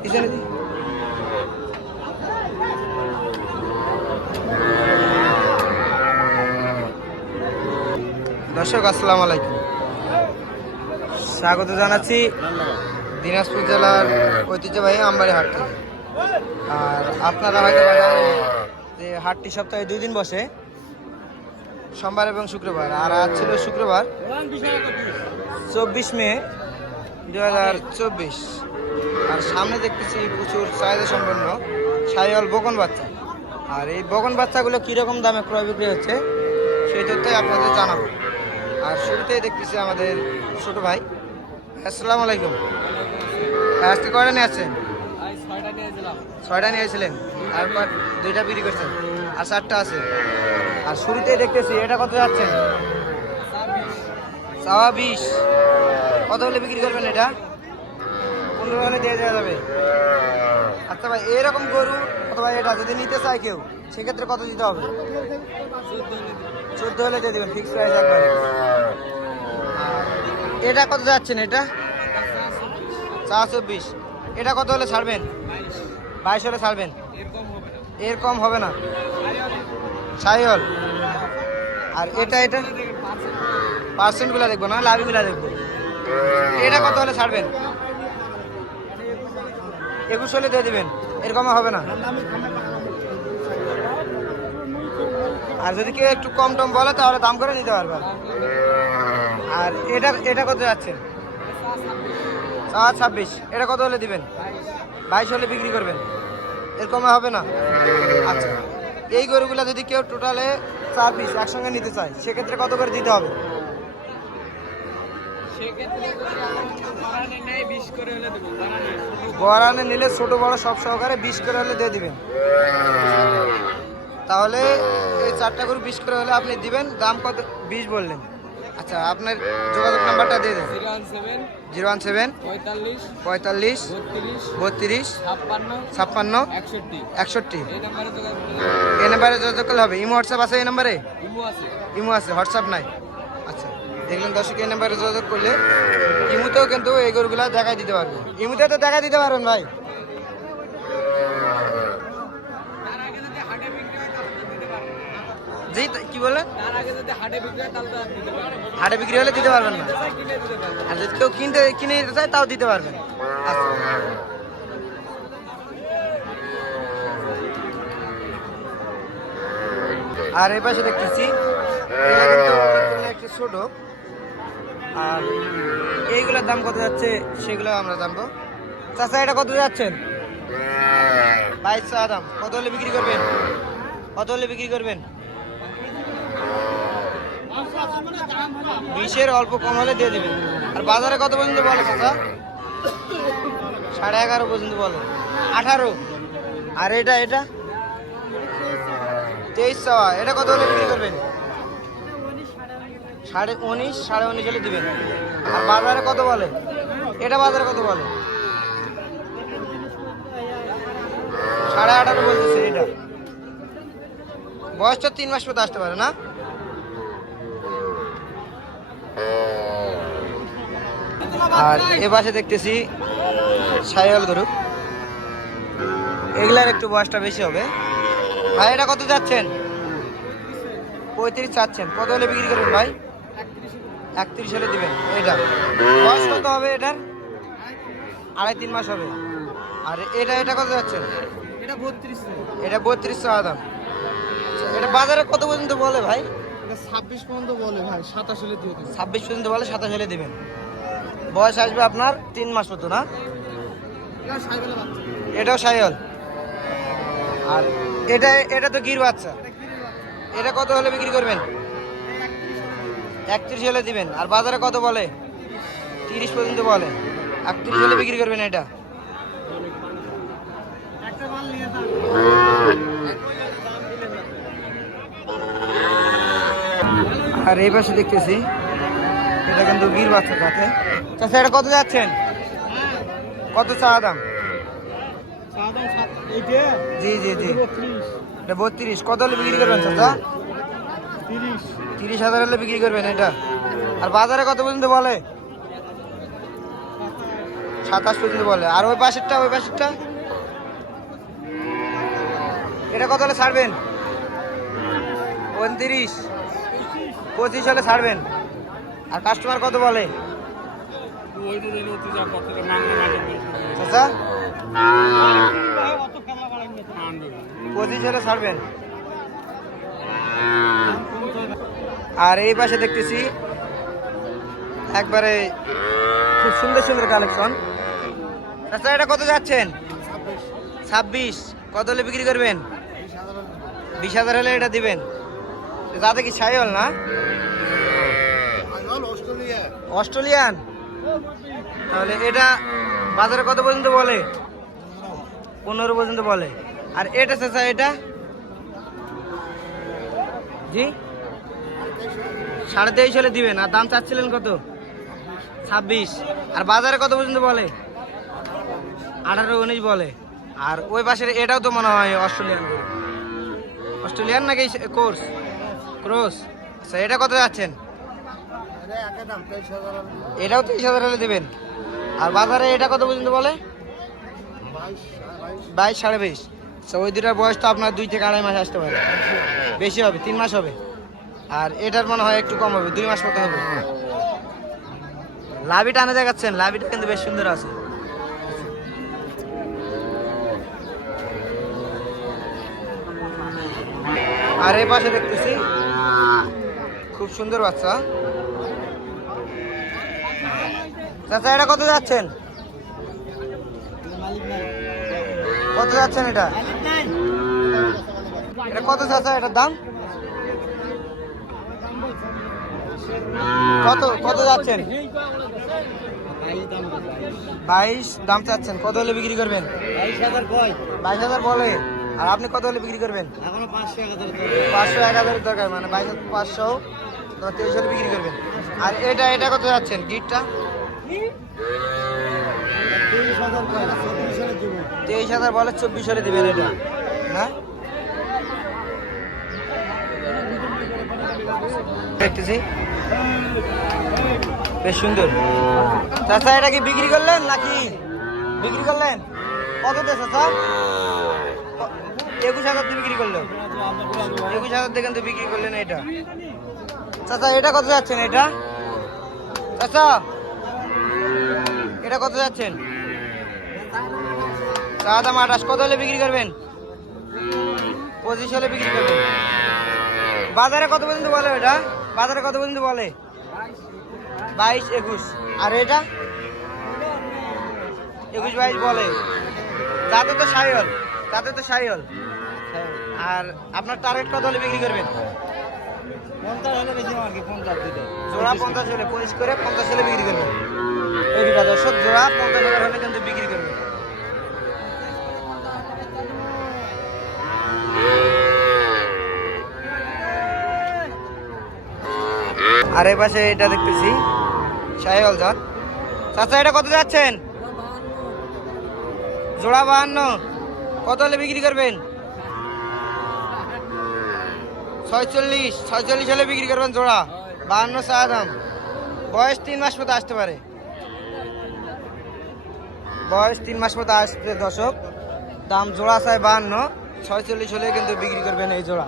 দর্শক আসসালামু আলাইকুম, স্বাগত জানাচ্ছি দিনাজপুর জেলার ঐতিহ্যবাহী আমবাড়ি হাট থেকে। আর আপনারা হয়তো জানেন যে হাটটি সপ্তাহে 2 দিন বসে, সোমবার এবং শুক্রবার। আর আজ ছিল শুক্রবার 24 মে 2024। আর সামনে দেখতেছি প্রচুর চাহিদা সম্পন্ন শাহিওয়াল বকন বাচ্চা। আর এই বকন বাচ্চাগুলো কীরকম দামে ক্রয় বিক্রি হচ্ছে সেই তথ্যই আপনাদের জানাবো। আর শুরুতেই দেখতেছি আমাদের ছোট ভাই। আসসালামু আলাইকুম। আজকে কয়টা নিয়ে আসছেন? 6টা নিয়েছিলেন, তারপর 2টা বিক্রি করছেন, আর 4টা আছে। আর শুরুতেই দেখতেছি এটা কত যাচ্ছেন? 20। কত হলে বিক্রি করবেন এটা? 15 হলে দিয়ে দেওয়া যাবে। আচ্ছা ভাই, এরকম গরু অথবা এটা যদি নিতে চায় কেউ, সেক্ষেত্রে কত দিতে হবে? 14 হলে দিয়ে দেবেন, ফিক্স প্রাইস একবার। এটা কত যাচ্ছেন? এটা 24। এটা কত হলে ছাড়বেন? 22 হলে ছাড়বেন, এর কম হবে না। শাহিওয়াল। আর এটা পার্সেন্টগুলো দেখবো না, লাভিগুলো দেখবো। এটা কত হলে ছাড়বেন? 21 হলে দিয়ে দেবেন, এর কমে হবে না। আর যদি কেউ একটু কম টম বলে তাহলে দাম করে নিতে পারবে। আর এটা কত যাচ্ছেন? 26। এটা কত হলে দিবেন? 22 হলে বিক্রি করবেন, এর কমে হবে না। আচ্ছা, এই গরুগুলা যদি কেউ টোটালে 4 পিস একসঙ্গে নিতে চায়, সেক্ষেত্রে কত করে দিতে হবে? গড়ানে নিলে ছোট বড় সব সহকারে 20 করে হলে দিয়ে দিবেন। তাহলে এই 4টা গরু 20 করে হলে আপনি দিবেন। দাম কত? 20 বললেন। আচ্ছা, আপনার যোগাযোগ নাম্বারটা দিয়ে দেন। 017 45 32 56 61। এই নাম্বারে যোগাযোগ করলে হবে। ইমো হোয়াটসঅ্যাপ আছে? এই নাম্বারে ইমো আছে, হোয়াটসঅ্যাপ নাই। আচ্ছা, দেখলেন দর্শক, এই নাম্বারে যোগাযোগ করলে ইমুতেও কিন্তু এই গরুগুলা দেখাই দিতে পারবে। ইমুতে তো দেখাই দিতে পারবেন ভাই। জি, কি বলেন? হাটে বিক্রি হলে দিতে পারবেন না। আর যদি কেউ কিনে নিতে চায় তাও দিতে পারবেন। আচ্ছা, আর এই পাশে দেখতেছি একটু ছোট। আর এইগুলোর দাম কত যাচ্ছে সেগুলো আমরা জানবো। চাচা, এটা কত যাচ্ছেন? 22 দাম। কত হলে বিক্রি করবেন? কত হলে বিক্রি করবেন? 20-এর অল্প কম হলে দিয়ে দেবেন। আর বাজারে কত পর্যন্ত বলে চাচা? 11.5 পর্যন্ত বলে। 18। আর এটা 23। এটা কত হলে বিক্রি করবেন? 19.5 হলে দিবেন। আর বাজারে কত বলে? এটা বাজারে কত বলে? 18.5 বলতেছে। এটা বয়সটা 3 মাস মতো আসতে পারে না? আর এ পাশে দেখতেছি শাহিওয়াল গরু। এগুলার একটু বয়সটা বেশি হবে। ভাই, এটা কত যাচ্ছেন? 35 চাচ্ছেন। কত হলে বিক্রি করবেন ভাই? 31 হলে দিবেন। এটা বয়স কত হবে এটার? 2.5-3 মাস হবে। আর এটা কত যাচ্ছেন? এটা 32 দাম। এটা বাজারে কত পর্যন্ত বলে ভাই? 26 পর্যন্ত বলে ভাই, 27 হলে দিয়ে দেবেন। 26 পর্যন্ত বলে, 27 হলে দিবেন। বয়স আসবে আপনার 3 মাস মতো না? এটাও শাহিওয়াল। আর এটা তো গির বাচ্চা। এটা কত হলে বিক্রি করবেন? 31 হলে দিবেন। আর বাজারে কত বলে? 30 পর্যন্ত বলে। 31 হলে বিক্রি করবেন এটা। আর এই পাশে দেখতেছি এটা কিন্তু গির বাচ্চা কাছে। চাচা, এটা কত যাচ্ছেন? কত চা দাম? জি জি জি, এটা 32। কত হলে বিক্রি করবেন চাচা? 30,000 হলে বিক্রি করবেন এটা। আর বাজারে কত পর্যন্ত বলে? 27 পর্যন্ত বলে। আর ওই পাশেরটা এটা কত হলে ছাড়বেন? 29, 25 হলে ছাড়বেন। আর কাস্টমার কত বলে? চাচা 25 হলে ছাড়বেন। আর এই পাশে দেখতেছি একবারে খুব সুন্দর সুন্দর কালেকশন। আচ্ছা, এটা কত যাচ্ছেন? 26। কত হলে বিক্রি করবেন? 20,000 হলে এটা দিবেন। যাতে কি ছাই হল না? অস্ট্রেলিয়ান। তাহলে এটা বাজারে কত পর্যন্ত বলে? 15 পর্যন্ত বলে। আর এটা চাচা এটা জি 23.5 হলে দিবেন। আর দাম চাচ্ছিলেন কত? 26। আর বাজারে কত পর্যন্ত বলে? 18-19 বলে। আর ওই পাশের এটাও তো মনে হয় অস্ট্রেলিয়ান নাকি ক্রস? আচ্ছা, এটা কত যাচ্ছেন? এটাও 23,000 হলে দিবেন। আর বাজারে এটা কত পর্যন্ত বলে? 22, 22.5। আচ্ছা, ওই দুটার বয়স তো আপনার 2 থেকে 2.5 মাস আসতে পারে। বেশি হবে, 3 মাস হবে। আর এটার মনে হয় একটু কম হবে, 2 মাস মতো হবে। লাভিটা আনে দেখাচ্ছেন, লাভিটা কিন্তু বেশ সুন্দর আছে। আর এই পাশে দেখতেছি খুব সুন্দর বাচ্চা। চাচা এটা কত যাচ্ছেন? কত যাচ্ছেন এটা? এটা কত চাচা এটার দাম? কত যাচ্ছেন? 22 দাম চাচ্ছেন। কত হলে বিক্রি করবেন? 22,000 বলে। আর আপনি কত হলে বিক্রি করবেন? এখনো 500-1000 দরকার, মানে 22,500 23 হলে বিক্রি করবেন। আর এটা কত যাচ্ছেন? গিটটা 23,000 বলে, 24 হলে দিবেন এটা না? দেখতেছি বেশ সুন্দর। চাচা এটা কি বিক্রি করলেন নাকি? বিক্রি করলেন কত দিয়ে চাচা? 21,000 দিয়ে বিক্রি করলেন। 21,000 দিয়ে কিন্তু বিক্রি করলেন এটা। চাচা এটা কত যাচ্ছেন? এটা চাচা এটা কত যাচ্ছেন? চা দাম 28। কত হলে বিক্রি করবেন? 25 হলে বিক্রি করবেন। বাজারে কত পর্যন্ত বলে? এটা বাজারে কত পর্যন্ত বলে? 22-21। আর এটা 21-22 বলে। তাতে তো সাইল। আর আপনার টার্গেট কত হলে বিক্রি করবেন? 50 হলে বেশি আর কি, 50 দিতে জোড়া 50 হলে 25 করে 50 হলে বিক্রি করবেন। এই দুটা দর্শক জোড়া 50,000 হলে কিন্তু বিক্রি করবেন। আর এই পাশে এটা দেখতেছি শাহিওয়াল জাত। চাচা এটা কত যাচ্ছেন? জোড়া 52। কত হলে বিক্রি করবেন? 46 হলে বিক্রি করবেন জোড়া। 52 চা দাম। বয়স 3 মাস মতো আসতে পারে। বয়স 3 মাস মতো আসতে দর্শক। দাম জোড়া চাই 52, 46 হলে কিন্তু বিক্রি করবেন এই জোড়া।